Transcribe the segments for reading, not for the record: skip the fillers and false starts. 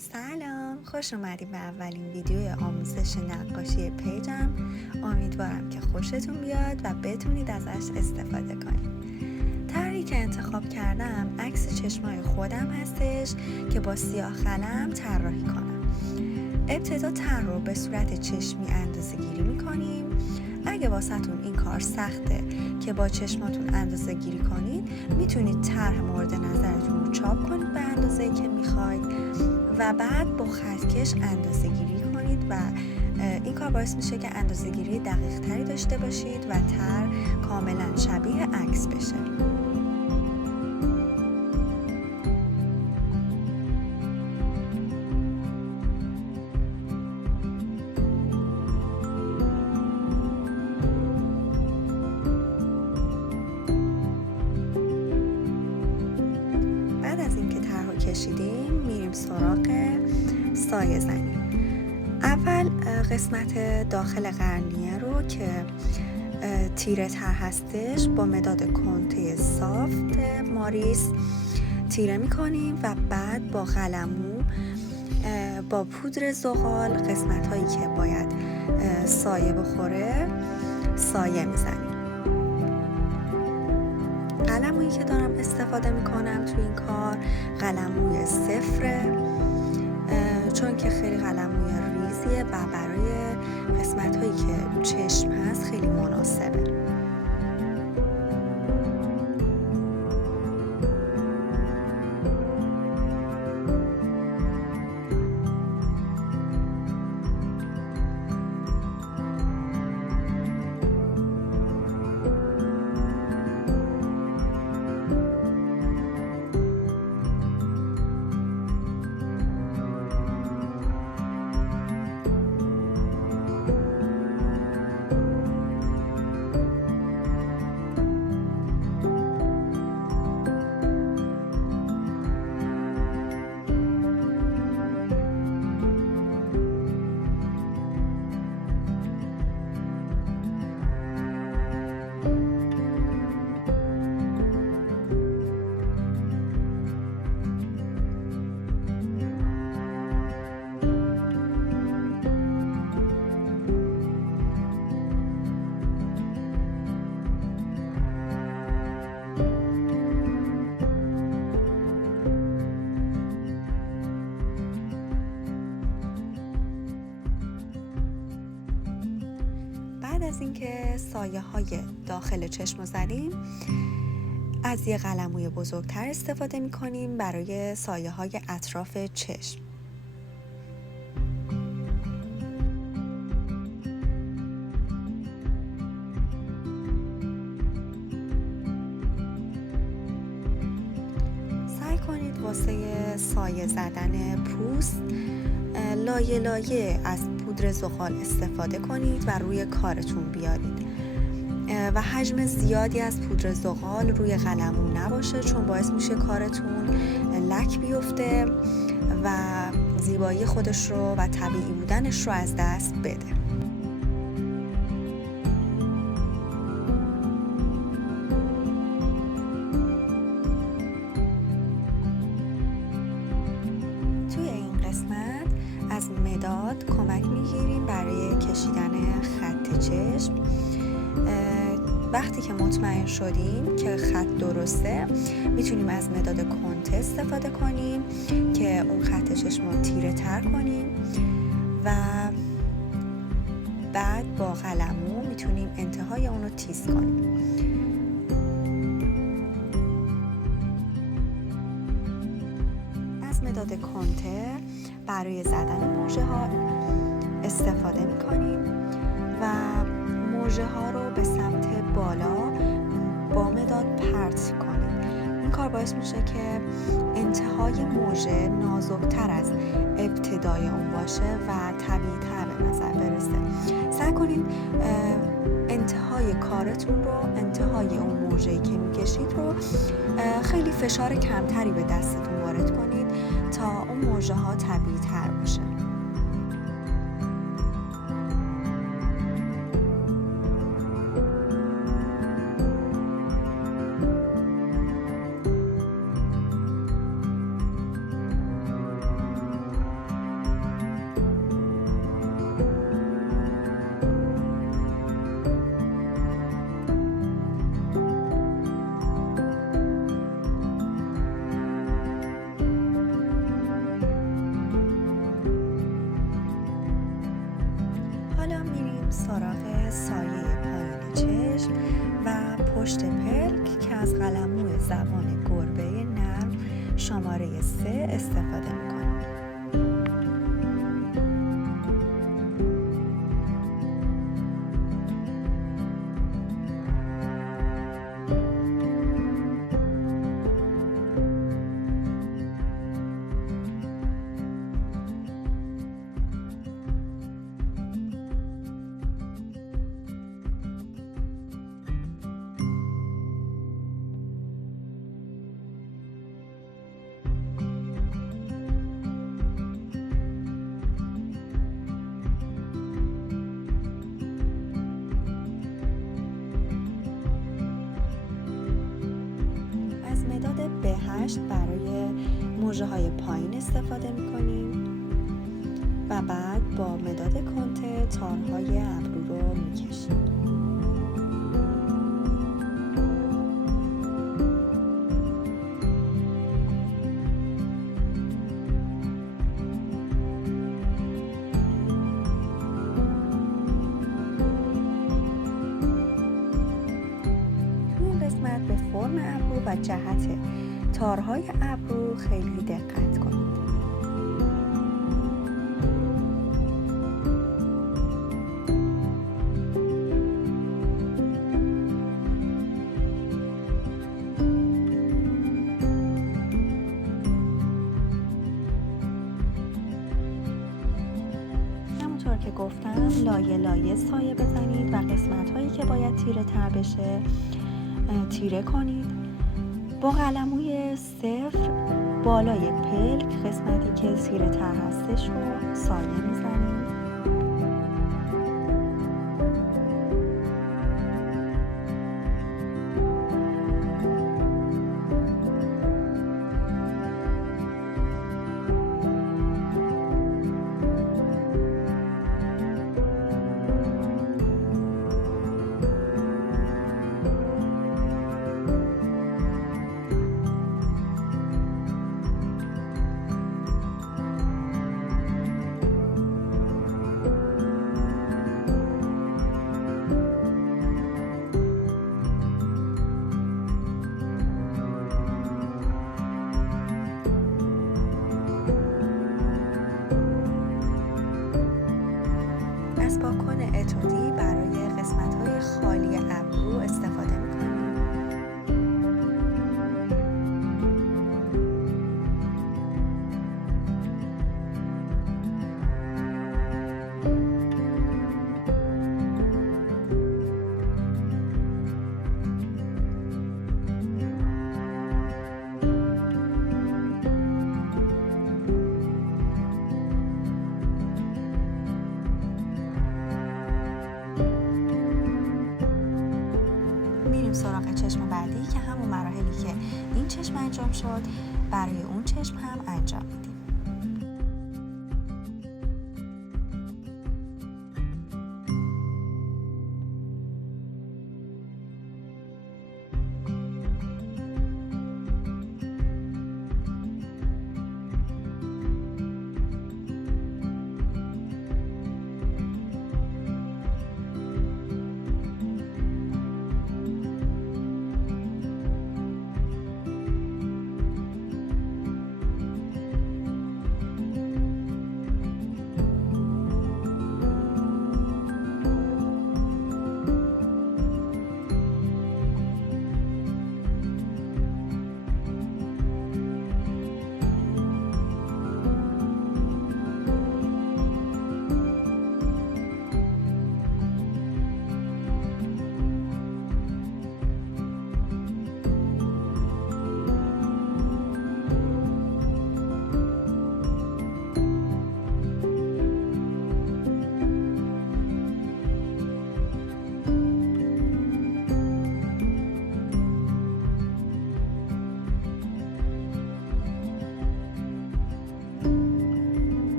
سلام، خوش اومدید به اولین ویدیوی آموزش نقاشی پیجم. امیدوارم که خوشتون بیاد و بتونید ازش استفاده کنید. طرحی که انتخاب کردم عکس چشمای خودم هستش که با سیاه قلم طراحی کنم. ابتدا طرح رو به صورت چشمی اندازه گیری میکنیم. اگه واسهتون این کار سخته که با چشماتون اندازه گیری کنید، میتونید طرح مورد نظرتون رو چاپ کنید به اندازه‌ای که میخواید و بعد با خطکش اندازه گیری کنید و این کار باعث میشه که اندازه گیری دقیق تری داشته باشید و طرح کاملا شبیه عکس بشه. بعد از اینکه طرح کشیدیم میریم سراغ سایه زنی. اول قسمت داخل قرنیه رو که تیره تر هستش با مداد کنته سافت ماریس تیره میکنیم و بعد با قلمو با پودر زغال قسمت هایی که باید سایه بخوره سایه میزنیم. قلمویی که دارم استفاده میکنم تو این کار قلموی صفره، چون که خیلی قلموی ریزیه و برای قسمت هایی که چشم هست خیلی مناسبه. بعد از اینکه سایه های داخل چشم زدیم از یه قلموی بزرگتر استفاده می کنیم برای سایه های اطراف چشم. سعی کنید واسه سایه زدن پوست لایه لایه از پودر زغال استفاده کنید و روی کارتون بیارید و حجم زیادی از پودر زغال روی قلمون نباشه، چون باعث میشه کارتون لک بیفته و زیبایی خودش رو و طبیعی بودنش رو از دست بده. توی این قسمت از مداد کمک میگیریم برای کشیدن خط چشم. وقتی که مطمئن شدیم که خط درسته میتونیم از مداد کنته استفاده کنیم که اون خط چشم رو تیره تر کنیم و بعد با قلمو میتونیم انتهای اون رو تیز کنیم. از مداد کنته برای زدن موژه ها استفاده میکنیم و موژه ها رو به سمت بالا با مداد پرت کنیم. این کار باعث میشه که انتهای موژه نازکتر از ابتدای اون باشه و طبیعی تر به نظر برسه. سعی کنید انتهای کارتون رو، انتهای اون موژه‌ای که میکشید رو خیلی فشار کمتری به دستتون وارد کنید تا اون موژه ها طبیعی تر باشه. پشت پلک که از قلممو زبان گربه نرم شماره 3 استفاده میکنیم. مداد B8 برای موژه های پایین استفاده میکنیم و بعد با مداد کنته تارهای ابرو رو میکشیم. قسمت به فرم ابرو و جهت تارهای ابرو خیلی دقت کنید. همونطور که گفتم لایه لایه سایه بزنید و قسمت هایی که باید تیره تر بشه تیره کنید. با قلموی صفر بالای پلک قسمتی که تیره تر هستش رو سایه میزنید. از باکن اتودی برای قسمت‌های خالی ابرو استفاده می‌کنیم. سراغ چشم بعدی که همون مراحلی که این چشم انجام شد برای اون چشم هم انجام میدیم.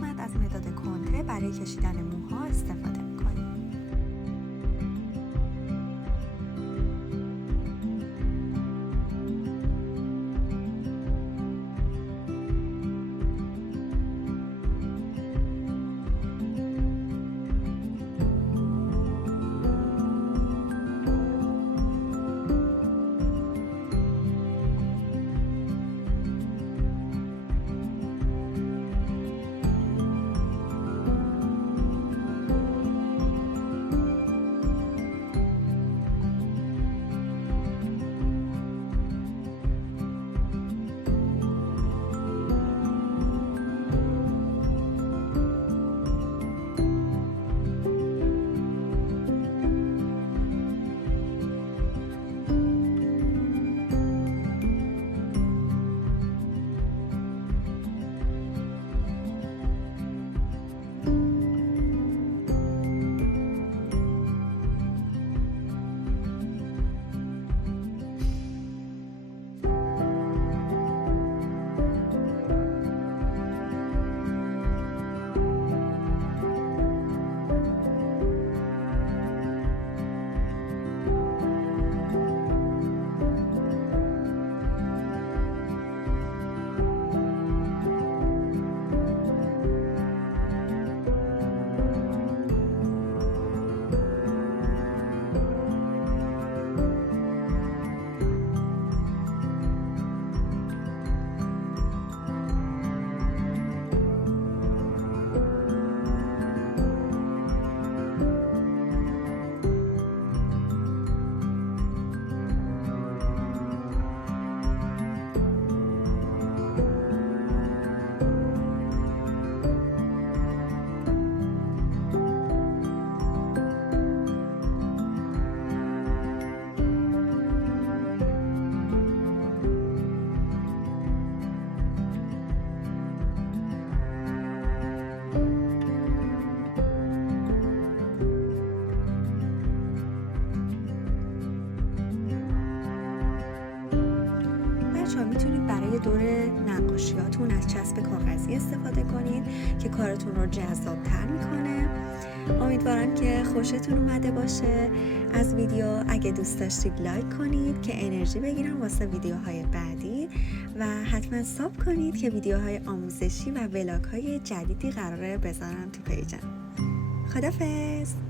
قسمت از مداد کنته برای کشیدن موها استفاده میکنیم. شما میتونید برای دور نقاشیاتون از چسب کاغذی استفاده کنید که کارتون رو جذاب‌تر میکنه. امیدوارم که خوشتون اومده باشه از ویدیو. اگه دوست داشتید لایک کنید که انرژی بگیرم واسه ویدیوهای بعدی و حتما ساب کنید که ویدیوهای آموزشی و ولاگ‌های جدیدی قراره بذارم تو پیجم. خدافظ.